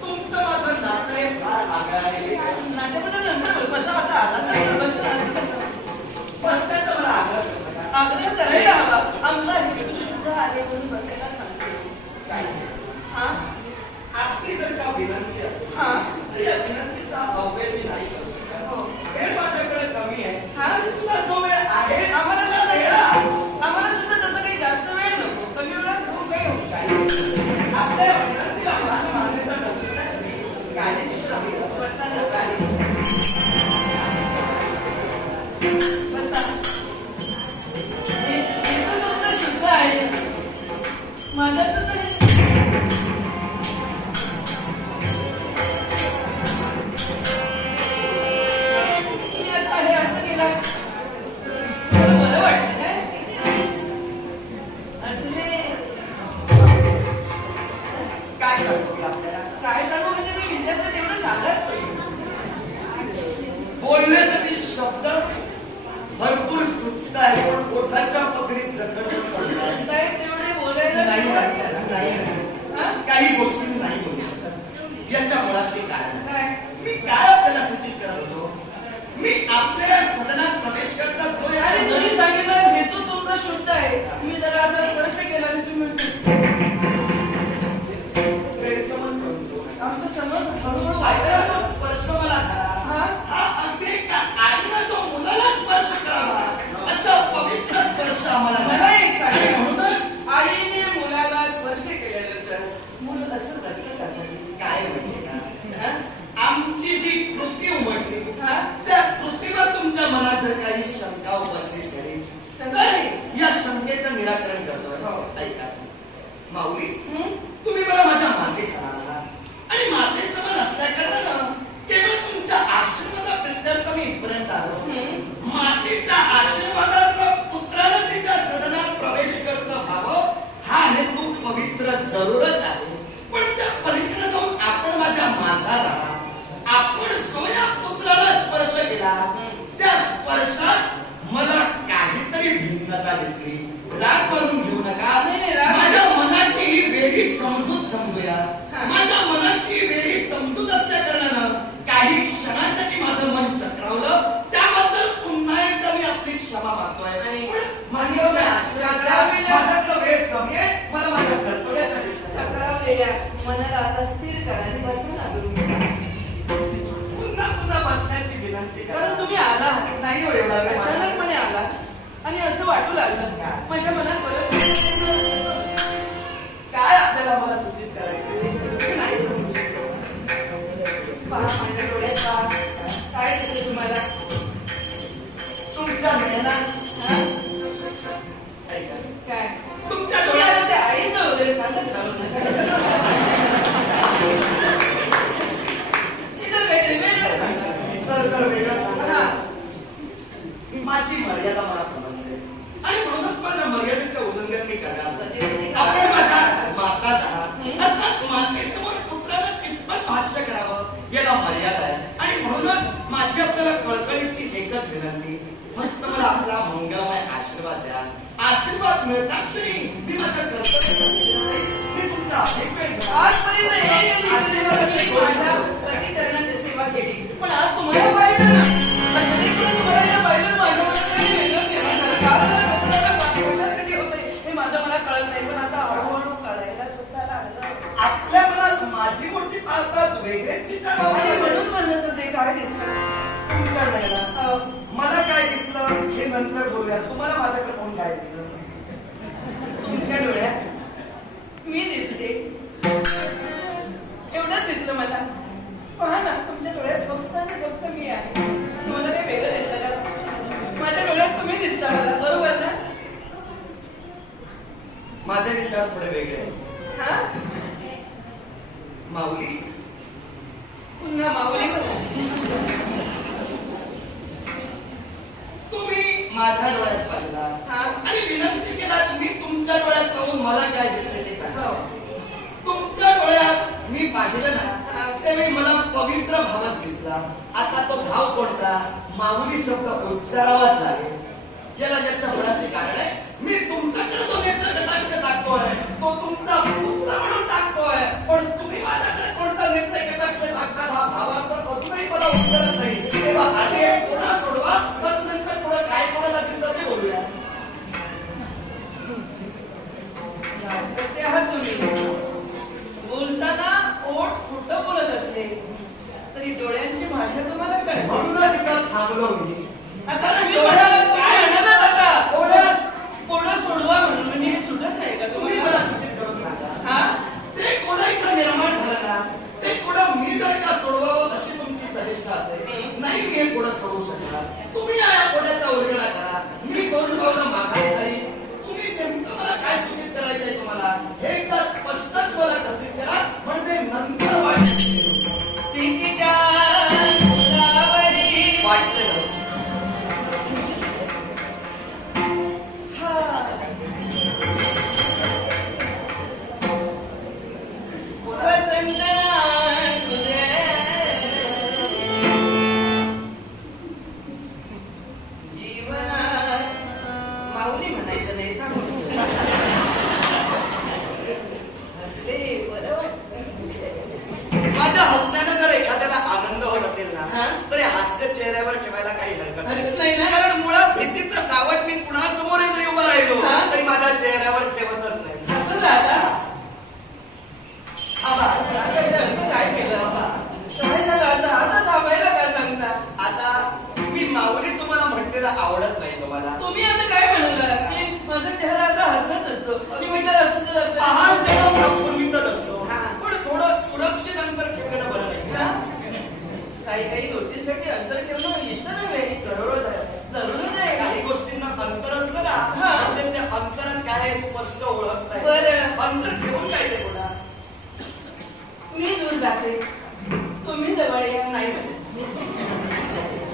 तुमचं माझं नातं आता आला नाही बसा बसण्यात मला आग्रह आग्रह करायला हवा. आमला इकडे सुद्धा म्हणून बसायला सांगतो. काय हां? Thank. भरपूर सुचत आहे. पण पकडीत जखड तेवढे बोलायला नाही काही गोष्टी नाही बोलू शकत. याच्या मुळाशी काय? मी काय आपल्याला सूचित करतो? मी आपल्या सदनात प्रवेश करतात आणि सांगितलं हेतू तुमचा शुद्ध आहे. जरा आमचं समज हळूहळू व्हायला तो स्पर्श मला झाला स्पर्श करावा असं पवित्र स्पर्श आहे. एवढा अचानकपणे आला. आणि असं वाटू लागलं. माझ्या मनात बरं आशीर्वाद द्या आशीर्वाद मिळतात श्री मी माझ्या ग्रंथ मी तुमचा आशीर्वाद माझ्या डोळ्यात पाहिला आणि विनंती केला तुम्ही तुमच्या डोळ्यात पाहून मला काय दिसले ते हो. तुमच्या डोळ्यात मी पाहिलं ना त्यावेळी मला पवित्र भावात दिसला. आता तो भाव कोणता? माऊली शब्द उच्चारावाच लागेल. याला ज्याच्या मुळाशी कारण आहे मी तुमच्याकडे तो नेत्र कटाक्ष टाकतोय. तो तुमचा पुत्र म्हणून टाकतोय. पण तुम्ही माझ्याकडे कोणता नेत्र कटाक्ष टाकता? हा तर अजूनही मला उचलत नाही. तेव्हा आले कोणा सोडवा さでも見られ अंतर ठेवून काय ते बोला मी दूर जाते तुम्ही जवळ या नाही.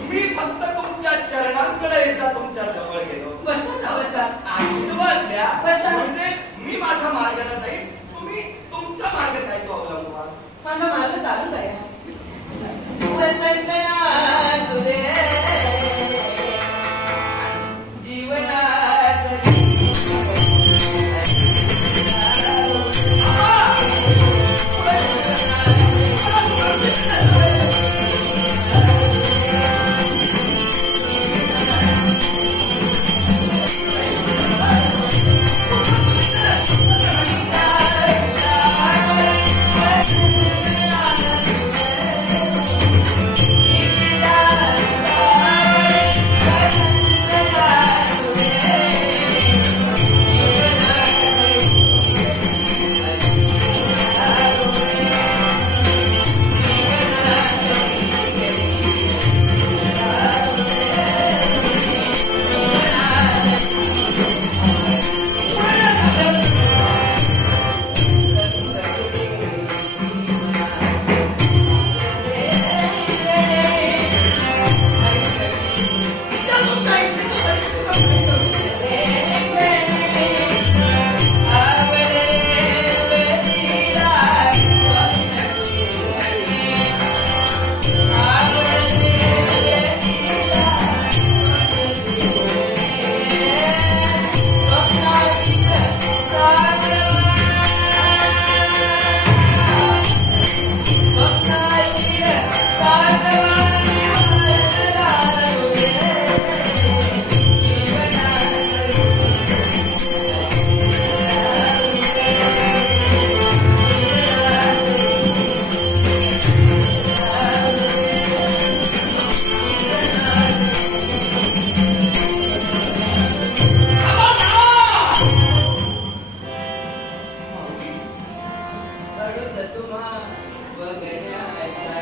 मी फक्त तुमच्या चरणांकडे एकदा तुमच्या जवळ गेलो. बसा बसा. आशीर्वाद द्या. बसा. म्हणजे मी माझ्या मार्गाने जाईल तुम्ही तुमचा मार्ग काय तो अवलंबवा माझा मार्ग चालूच आहे विरुद्ध तुम्हा बघण्याचा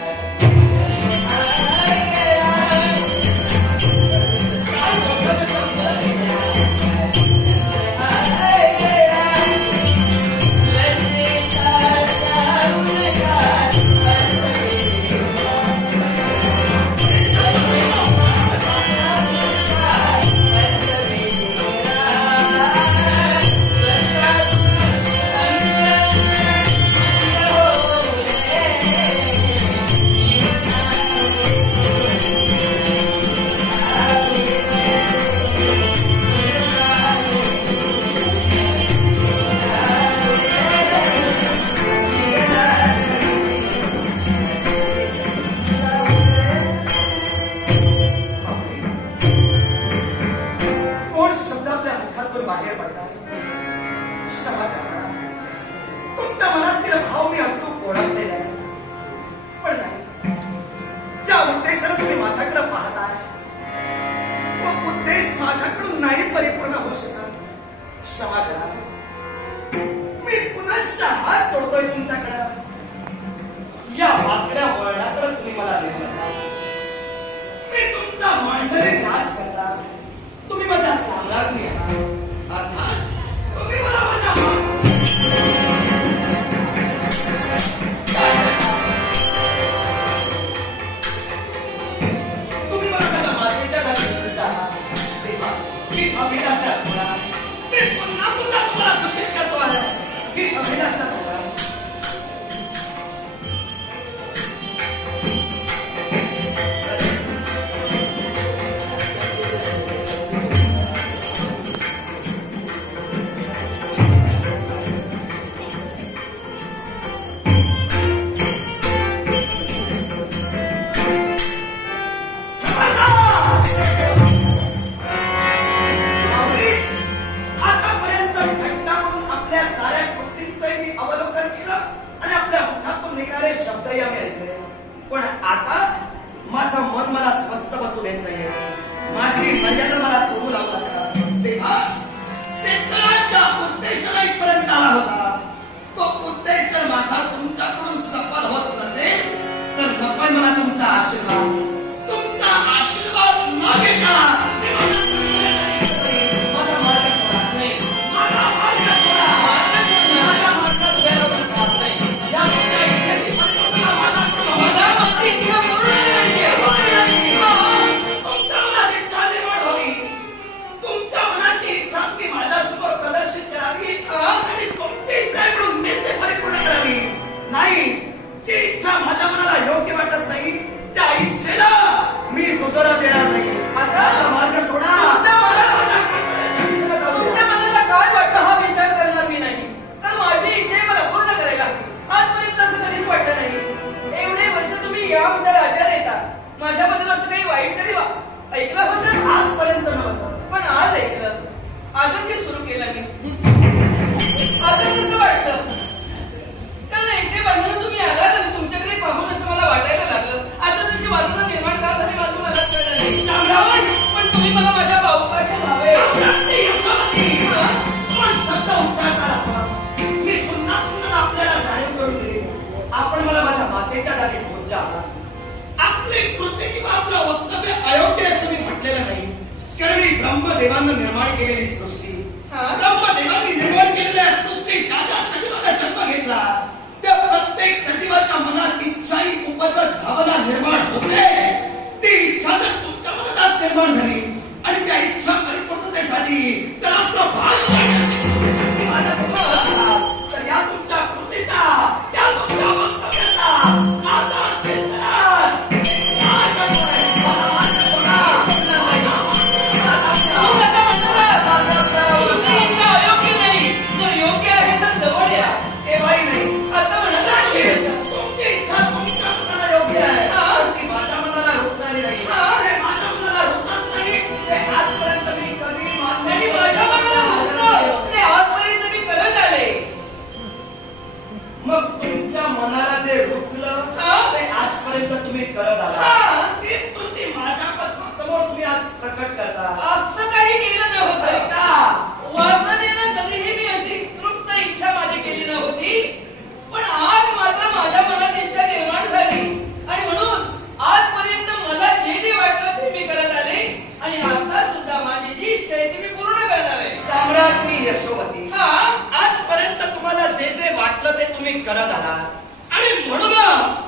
तुम्ही करत आहात आणि म्हणूनच